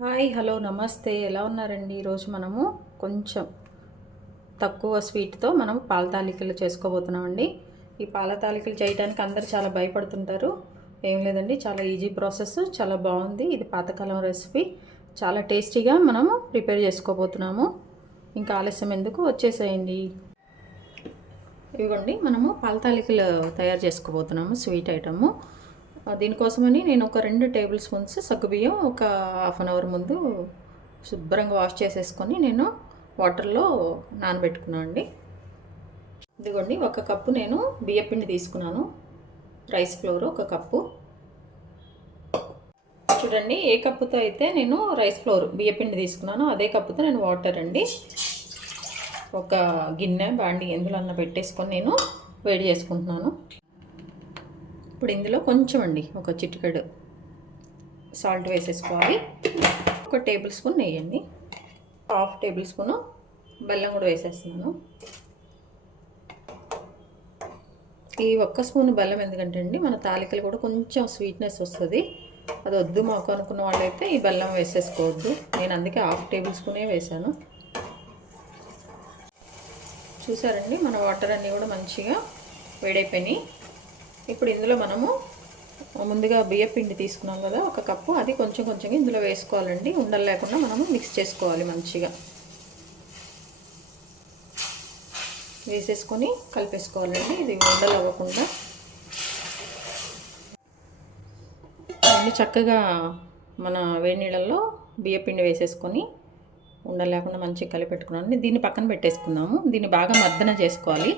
Hi hello నమస్తే, ఎలా ఉన్నారండి? ఈరోజు మనము కొంచెం తక్కువ స్వీట్తో మనం పాల తాలికలు చేసుకోబోతున్నామండి. ఈ పాల తాలికలు చేయడానికి అందరు చాలా భయపడుతుంటారు. ఏం లేదండి, చాలా ఈజీ ప్రాసెస్, చాలా బాగుంది. ఇది పాతకాలం రెసిపీ, చాలా టేస్టీగా మనము ప్రిపేర్ చేసుకోబోతున్నాము. ఇంకా ఆలస్యం ఎందుకు, వచ్చేసేయండి. ఇదిగోండి, మనము పాల తాలికలు తయారు చేసుకోబోతున్నాము, స్వీట్ ఐటము. దీనికోసమని నేను ఒక 2 టేబుల్ స్పూన్స్ సగ్గుబియ్యం ఒక హాఫ్ అన్ అవర్ ముందు శుభ్రంగా వాష్ చేసేసుకొని నేను వాటర్లో నానబెట్టుకున్నాను అండి. ఇదిగోండి, ఒక కప్పు నేను బియ్యపిండి తీసుకున్నాను. రైస్ ఫ్లోర్ ఒక కప్పు. చూడండి, ఏ కప్పుతో అయితే నేను రైస్ ఫ్లోర్ బియ్యపిండి తీసుకున్నాను అదే కప్పుతో నేను వాటర్ అండి ఒక గిన్నె బాండి ఎందులో పెట్టేసుకొని నేను వేడి చేసుకుంటున్నాను. ఇప్పుడు ఇందులో కొంచెం అండి, ఒక చిటికెడు సాల్ట్ వేసేసుకోవాలి. ఒక టేబుల్ స్పూన్ నెయ్యి అండి, హాఫ్ టేబుల్ స్పూను బెల్లం కూడా వేసేస్తున్నాను. ఈ ఒక్క స్పూన్ బెల్లం ఎందుకంటే అండి, మన తాలికలు కూడా కొంచెం స్వీట్నెస్ వస్తుంది. అది వద్దు మాకు అనుకున్న వాళ్ళైతే ఈ బెల్లం వేసేసుకోవద్దు. నేను అందుకే హాఫ్ టేబుల్ స్పూనే వేసాను. చూసారండి, మన వాటర్ అన్నీ కూడా మంచిగా వేడైపోయినాయి. ఇప్పుడు ఇందులో మనము ముందుగా బియ్యపిండి తీసుకున్నాం కదా ఒక కప్పు, అది కొంచెం కొంచెంగా ఇందులో వేసుకోవాలండి. ఉండలు లేకుండా మనము మిక్స్ చేసుకోవాలి. మంచిగా వేసేసుకొని కలిపేసుకోవాలండి, ఇది ఉండలు అవ్వకుండా. అన్నీ చక్కగా మన వేడి నీళ్ళల్లో బియ్యపిండి వేసేసుకొని ఉండలు లేకుండా మంచిగా కలిపెట్టుకున్నాను. దీన్ని పక్కన పెట్టేసుకుందాము. దీన్ని బాగా మర్దన చేసుకోవాలి.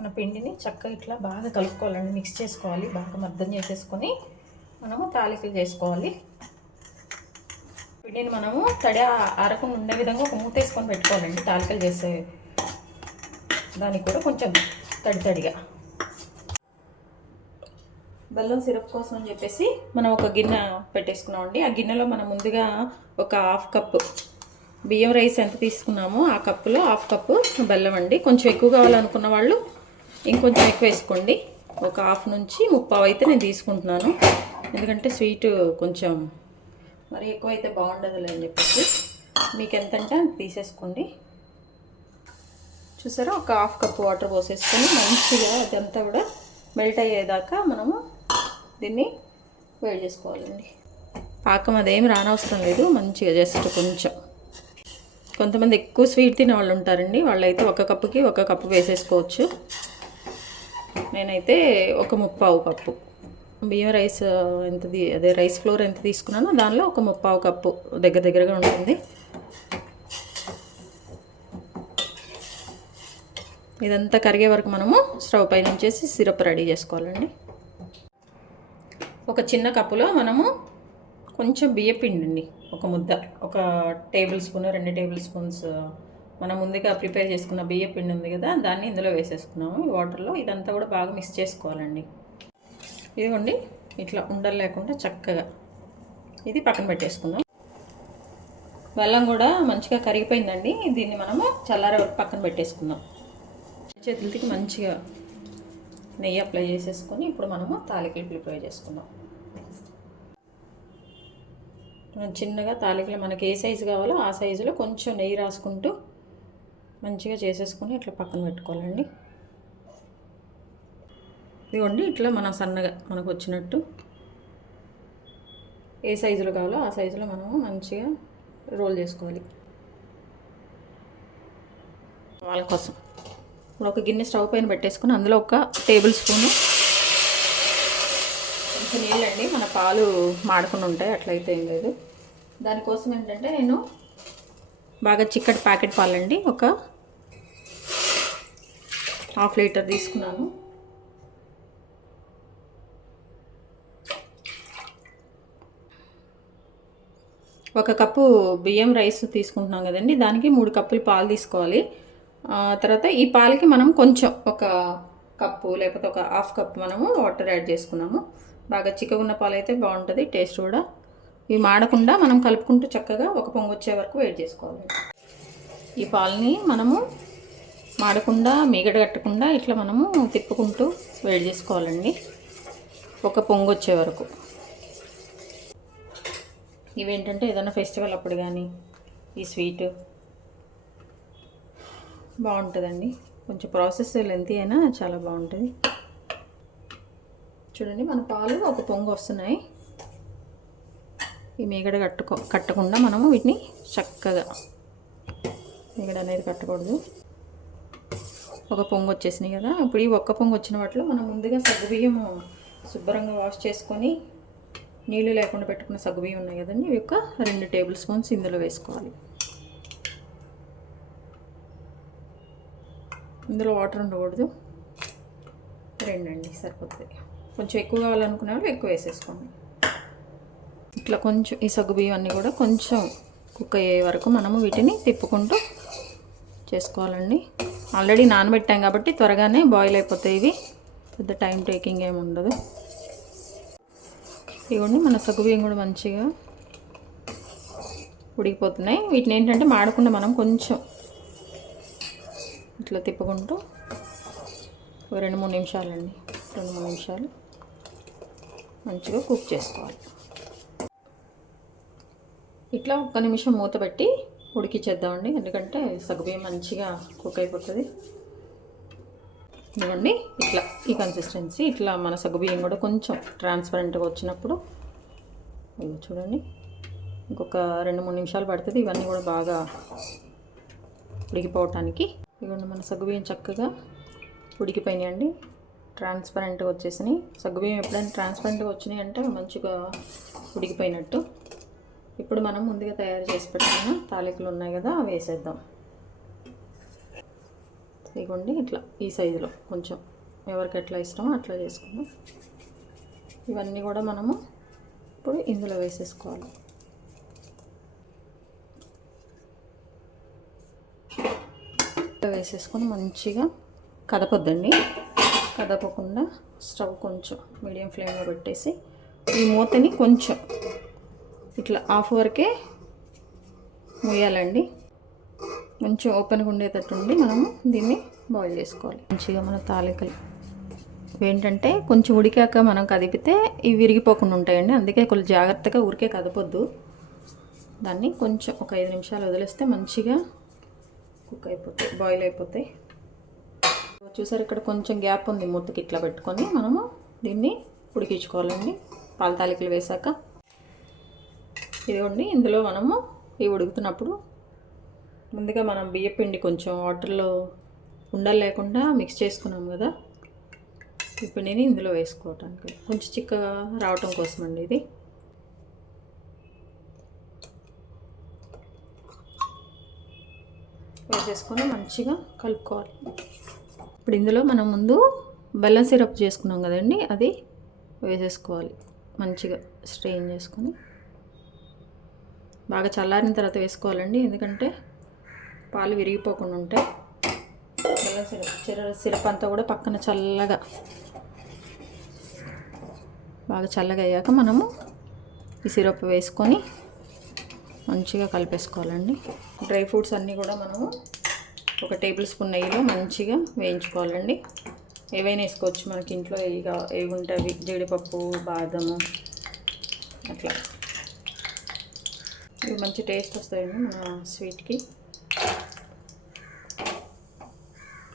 మన పిండిని చక్కగా ఇట్లా బాగా కలుపుకోవాలండి, మిక్స్ చేసుకోవాలి. బాగా మర్దన చేసేసుకొని మనము తాలికలు చేసుకోవాలి. పిండిని మనము తడి ఆరకుండా ఉండే విధంగా ఒక మూత వేసుకొని పెట్టుకోవాలండి. తాలికలు చేసే దానికి కూడా కొంచెం తడిగా. బెల్లం సిరప్ కోసం అని చెప్పేసి మనం ఒక గిన్నె పెట్టేసుకున్నామండి. ఆ గిన్నెలో మనం ముందుగా ఒక హాఫ్ కప్పు బియ్యం రైస్ ఎంత తీసుకున్నామో ఆ కప్పులో హాఫ్ కప్పు బెల్లం అండి. కొంచెం ఎక్కువ కావాలనుకున్న వాళ్ళు ఇంకొంచెం ఎక్కువ వేసుకోండి. ఒక హాఫ్ నుంచి 30 అయితే నేను తీసుకుంటున్నాను. ఎందుకంటే స్వీట్ కొంచెం మరి ఎక్కువ అయితే బాగుండదులే అని చెప్పేసి మీకు ఎంతంటే అంత తీసేసుకోండి. చూసారా, ఒక హాఫ్ కప్పు వాటర్ పోసేసుకొని మంచిగా అదంతా కూడా మెల్ట్ అయ్యేదాకా మనము దీన్ని వేడి చేసుకోవాలండి. పాకం అదేమి రానవసరం లేదు, మంచిగా జస్ట్ కొంచెం. కొంతమంది ఎక్కువ స్వీట్ తినే వాళ్ళు ఉంటారండి, వాళ్ళైతే ఒక కప్పుకి ఒక కప్పు వేసేసుకోవచ్చు. నేనైతే ఒక 3/4 కప్పు బియ్యం రైస్ అదే రైస్ ఫ్లోర్ ఎంత తీసుకున్నానో దానిలో ఒక 3/4 కప్పు దగ్గరగా ఉంటుంది. ఇదంతా కరిగే వరకు మనము స్టవ్ పై నుంచేసి సిరప్ రెడీ చేసుకోవాలండి. ఒక చిన్న కప్పులో మనము కొంచెం బియ్యపిండి అండి, ఒక ముద్ద, ఒక టేబుల్ స్పూన్ 2 టేబుల్ స్పూన్స్ మనం ముందుగా ప్రిపేర్ చేసుకున్న బియ్యపిండి ఉంది కదా, దాన్ని ఇందులో వేసేసుకున్నాము ఈ వాటర్లో. ఇదంతా కూడా బాగా మిక్స్ చేసుకోవాలండి. ఇదిగోండి, ఇట్లా ఉండలు లేకుండా చక్కగా ఇది పక్కన పెట్టేసుకుందాం. బెల్లం కూడా మంచిగా కరిగిపోయిందండి. దీన్ని మనము చల్లారే వరకు పక్కన పెట్టేసుకుందాం. చేతులకి మంచిగా నెయ్యి అప్లై చేసేసుకొని ఇప్పుడు మనము తాలికలు ప్రిపేర్ చేసుకుందాం. చిన్నగా తాలికలు మనకి ఏ సైజు కావాలో ఆ సైజులో కొంచెం నెయ్యి రాసుకుంటూ మంచిగా చేసేసుకొని ఇట్లా పక్కన పెట్టుకోవాలండి. ఇదిగోండి, ఇట్లా మనం సన్నగా మనకు వచ్చినట్టు ఏ సైజులో కావాలో ఆ సైజులో మనము మంచిగా రోల్ చేసుకోవాలి. వాళ్ళ కోసం ఇప్పుడు ఒక గిన్నె స్టవ్ పైన పెట్టేసుకొని అందులో ఒక టేబుల్ స్పూను కొంచెం నీళ్ళండి, మన పాలు మాడకుండా ఉంటాయి, అట్లయితే ఏం లేదు. దానికోసం ఏంటంటే నేను బాగా చిక్కటి ప్యాకెట్ పాలండి ఒక 1/2 లీటర్ తీసుకున్నాను. ఒక కప్పు బియ్యం రైస్ తీసుకుంటున్నాం కదండి, దానికి 3 కప్పులు పాలు తీసుకోవాలి. తర్వాత ఈ పాలకి మనం కొంచెం ఒక కప్పు లేకపోతే ఒక హాఫ్ కప్పు మనము వాటర్ యాడ్ చేసుకున్నాము. బాగా చిక్కగా ఉన్న పాలు అయితే బాగుంటుంది, టేస్ట్ కూడా. ఇవి మాడకుండా మనం కలుపుకుంటూ చక్కగా ఒక పొంగు వచ్చే వరకు వెయిట్ చేసుకోవాలి. ఈ పాలని మనము మాడకుండా మీగడ కట్టకుండా ఇట్లా మనము తిప్పుకుంటూ వేడి చేసుకోవాలండి ఒక పొంగు వచ్చే వరకు. ఇవేంటంటే ఏదైనా ఫెస్టివల్ అప్పుడు కానీ ఈ స్వీట్ బాగుంటుందండి. కొంచెం ప్రాసెస్ లెంతీ అయినా చాలా బాగుంటుంది. చూడండి మన పాలు ఒక పొంగు వస్తున్నాయి. ఈ మీగడ కట్టకుండా మనము వీటిని చక్కగా, మీగడ అనేది కట్టకూడదు. ఒక పొంగు వచ్చేసినాయి కదా. ఇప్పుడు ఈ ఒక్క పొంగు వచ్చిన వాటిలో మనం ముందుగా సగ్గుబియ్యం శుభ్రంగా వాష్ చేసుకొని నీళ్ళు లేకుండా పెట్టుకున్న సగ్గుబియ్యం ఉన్నాయి కదండి, ఇవి ఒక 2 టేబుల్ స్పూన్స్ ఇందులో వేసుకోవాలి. ఇందులో వాటర్ ఉండకూడదు, 2 అండి సరిపోతుంది. కొంచెం ఎక్కువ కావాలనుకునే వాళ్ళు ఎక్కువ వేసేసుకోండి. ఇట్లా కొంచెం ఈ సగ్గుబియ్యం అన్నీ కూడా కొంచెం కుక్ అయ్యే వరకు మనము వీటిని తిప్పుకుంటూ చేసుకోవాలండి. ఆల్రెడీ నానబెట్టాం కాబట్టి త్వరగానే బాయిల్ అయిపోతాయి. ఇవి పెద్ద టైం టేకింగ్ ఏమి ఉండదు. ఇవ్వండి మన సగ్గుబియ్యం కూడా మంచిగా ఉడికిపోతున్నాయి. వీటిని ఏంటంటే మాడకుండా మనం కొంచెం ఇట్లా తిప్పుకుంటూ 2-3 నిమిషాలండి, 2-3 నిమిషాలు మంచిగా కుక్ చేసుకోవాలి. ఇట్లా 1 నిమిషం మూత పెట్టి ఉడికిచ్చేద్దామండి, ఎందుకంటే సగ్గుబియ్యం మంచిగా కుక్ అయిపోతుంది. ఇవ్వండి ఇట్లా ఈ కన్సిస్టెన్సీ. ఇట్లా మన సగ్గుబియ్యం కూడా కొంచెం ట్రాన్స్పరెంట్గా వచ్చినప్పుడు చూడండి, ఇంకొక 2-3 నిమిషాలు పడుతుంది ఇవన్నీ కూడా బాగా ఉడికిపోవటానికి. ఇవ్వండి మన సగ్గుబియ్యం చక్కగా ఉడికిపోయినాయండి, ట్రాన్స్పరెంట్గా వచ్చేసినాయి. సగ్గుబియ్యం ఎప్పుడైనా ట్రాన్స్పరెంట్గా వచ్చినాయి అంటే మంచిగా ఉడికిపోయినట్టు. ఇప్పుడు మనం ముందుగా తయారు చేసి పెట్టుకున్న తాలికలు ఉన్నాయి కదా, అవి వేసేద్దాం. ఇదిగోండి ఇట్లా ఈ సైజులో కొంచెం ఎవరికి ఎట్లా ఇష్టమో అట్లా చేసుకుందాం. ఇవన్నీ కూడా మనము ఇప్పుడు ఇందులో వేసేసుకోవాలి. వేసేసుకొని మంచిగా కదపొద్దండి, కదపకుండా స్టవ్ కొంచెం మీడియం ఫ్లేమ్లో పెట్టేసి ఈ మూతని కొంచెం ఇట్లా హాఫ్ వరకే మూయాలండి. కొంచెం ఓపెన్గా ఉండేటట్టుండి మనము దీన్ని బాయిల్ చేసుకోవాలి. మంచిగా మన తాలికలు ఏంటంటే కొంచెం ఉడికాక మనం కదిపితే ఇవి విరిగిపోకుండా ఉంటాయండి, అందుకే కొంచెం జాగ్రత్తగా ఊరికే కదపొద్దు. దాన్ని కొంచెం ఒక 5 నిమిషాలు వదిలేస్తే మంచిగా కుక్ అయిపోతాయి, బాయిల్ అయిపోతాయి. చూసారు ఇక్కడ కొంచెం గ్యాప్ ఉంది, మూతకి ఇట్లా పెట్టుకొని మనము దీన్ని ఉడికించుకోవాలండి పాల తాలికలు వేసాక. ఇదిగోండి ఇందులో మనము ఇవి ఉడుకుతున్నప్పుడు ముందుగా మనం బియ్యపిండి కొంచెం వాటర్లో ఉండలు లేకుండా మిక్స్ చేసుకున్నాం కదా, ఈ పిండిని ఇందులో వేసుకోవటానికి కొంచెం చిక్కగా రావటం కోసం అండి ఇది. వేసేసుకొని మంచిగా కలుపుకోవాలి. ఇప్పుడు ఇందులో మనం ముందు బెల్లం సిరప్ చేసుకున్నాం కదండి, అది వేసేసుకోవాలి. మంచిగా స్ట్రెయిన్ చేసుకొని బాగా చల్లారిన తర్వాత వేసుకోవాలండి, ఎందుకంటే పాలు విరిగిపోకుండా ఉంటాయి. బెల్లం సిరప్ అంతా కూడా పక్కన చల్లగా బాగా చల్లగా అయ్యాక మనము ఈ సిరప్ వేసుకొని మంచిగా కలిపేసుకోవాలండి. డ్రై ఫ్రూట్స్ అన్నీ కూడా మనము 1 టేబుల్ స్పూన్ నెయ్యిలో మంచిగా వేయించుకోవాలండి. ఏవైనా వేసుకోవచ్చు మనకి ఇంట్లో ఏవి ఉంటాయి, జీడిపప్పు, బాదము అట్లా. ఇవి మంచి టేస్ట్ వస్తాయండి మన స్వీట్కి.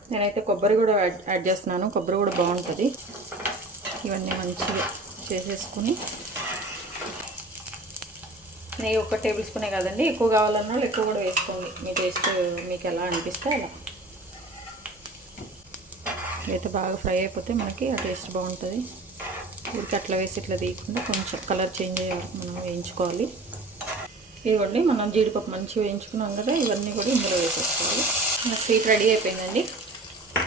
నేనైతే కొబ్బరి కూడా యాడ్ చేస్తున్నాను, కొబ్బరి కూడా బాగుంటుంది. ఇవన్నీ మంచిగా చేసేసుకుని నెయ్యి 1 టేబుల్ స్పూనే కదండి, ఎక్కువ కావాలన్న వాళ్ళు ఎక్కువ కూడా వేసుకోండి, మీ టేస్ట్ మీకు ఎలా అనిపిస్తే అలా. అయితే బాగా ఫ్రై అయిపోతే మనకి ఆ టేస్ట్ బాగుంటుంది. ఊరికి అట్లా వేసి ఇట్లా తీయకుండా కొంచెం కలర్ చేంజ్ అయ్యే వరకు మనం వేయించుకోవాలి. ఇవ్వండి మనం జీడిపప్పు మంచిగా వేయించుకున్నాం కదా, ఇవన్నీ కూడా ఇందులో వేసేసుకోవాలి. మన స్వీట్ రెడీ అయిపోయిందండి.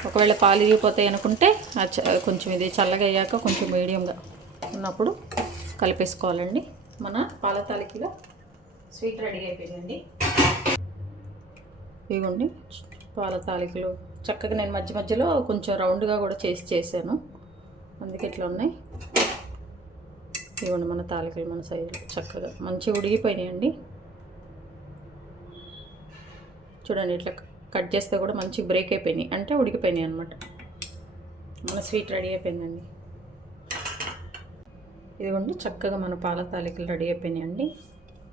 ఒకవేళ పాలు ఇరిగిపోతాయి అనుకుంటే కొంచెం ఇది చల్లగా అయ్యాక కొంచెం మీడియంగా ఉన్నప్పుడు కలిపేసుకోవాలండి. మన పాల తాలికలో స్వీట్ రెడీ అయిపోయిందండి. ఇవ్వండి పాల తాలికలు చక్కగా నేను మధ్య మధ్యలో కొంచెం రౌండ్గా కూడా చేశాను, అందుకే ఇట్లా ఉన్నాయి. ఇవ్వండి మన తాలికలు మన సైజులో చక్కగా మంచిగా ఉడికిపోయినాయండి. చూడండి ఇట్లా కట్ చేస్తే కూడా మంచిగా బ్రేక్ అయిపోయినాయి, అంటే ఉడికిపోయినాయి అనమాట. మన స్వీట్ రెడీ అయిపోయిందండి. ఇదిగోండి చక్కగా మన పాల తాలికలు రెడీ అయిపోయినాయండి.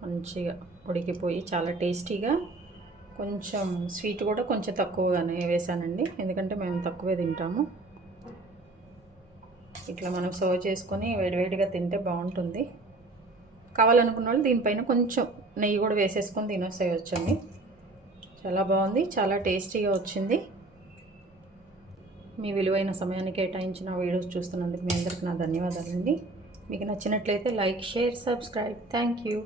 మంచిగా ఉడికిపోయి చాలా టేస్టీగా, కొంచెం స్వీట్ కూడా కొంచెం తక్కువగానే వేసానండి, ఎందుకంటే మేము తక్కువే తింటాము. ఇట్లా మనం సర్వ్ చేసుకొని వేడివేడిగా తింటే బాగుంటుంది. కావాలనుకున్న వాళ్ళు దీనిపైన కొంచెం నెయ్యి కూడా వేసేసుకొని తినేసేయొచ్చండి. చాలా బాగుంది, చాలా టేస్టీగా వచ్చింది. మీ విలువైన సమయాన్ని కేటాయించిన వీడియోస్ చూస్తున్నందుకు మీ అందరికీ నా ధన్యవాదాలండి. మీకు నచ్చినట్లయితే like, share, subscribe. Thank you.